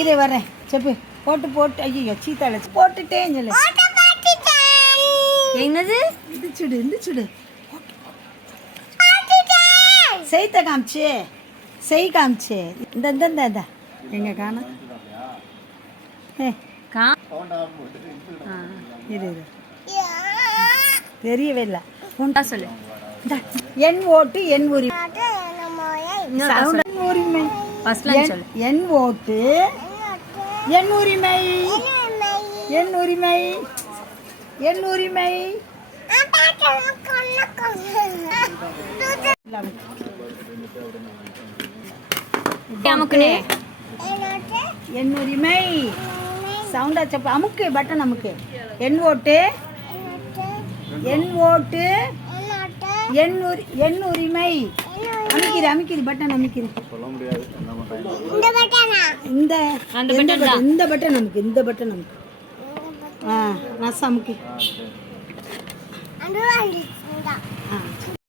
இதை வரேன் செப்பு. போட்டு போட்டு ஐயோ சீத்தால போட்டுட்டேன் சொல்லு. என்னது? இது சுடு இந்த சுடு. செய்த காமிச்சு. செய் காமிச்சு. இந்த இந்த இந்த இந்த. எங்க காணா ஏ தெரியவே இல்லை. உண்டா சொல்லு. என் ஓட்டு என் உரிமை. என் ஓட்டு என் உரிமை. என் உரிமை. என் உரிமை. அமுக்குனே. என் உரிமை. சவுண்டா செப்ப அமுக்கு பட்டன் அமுக்கு. என் ஓட்டு. என் ஓட்டு. என் உரி என் உரிமை. அமைக்கிது அமைக்கிது பட்டன் அமைக்கிது இந்த அந்த button? இந்த பட்டன் நமக்கு இந்த பட்டன் நமக்கு. ஆ ரசம் அமுக்கு ஆ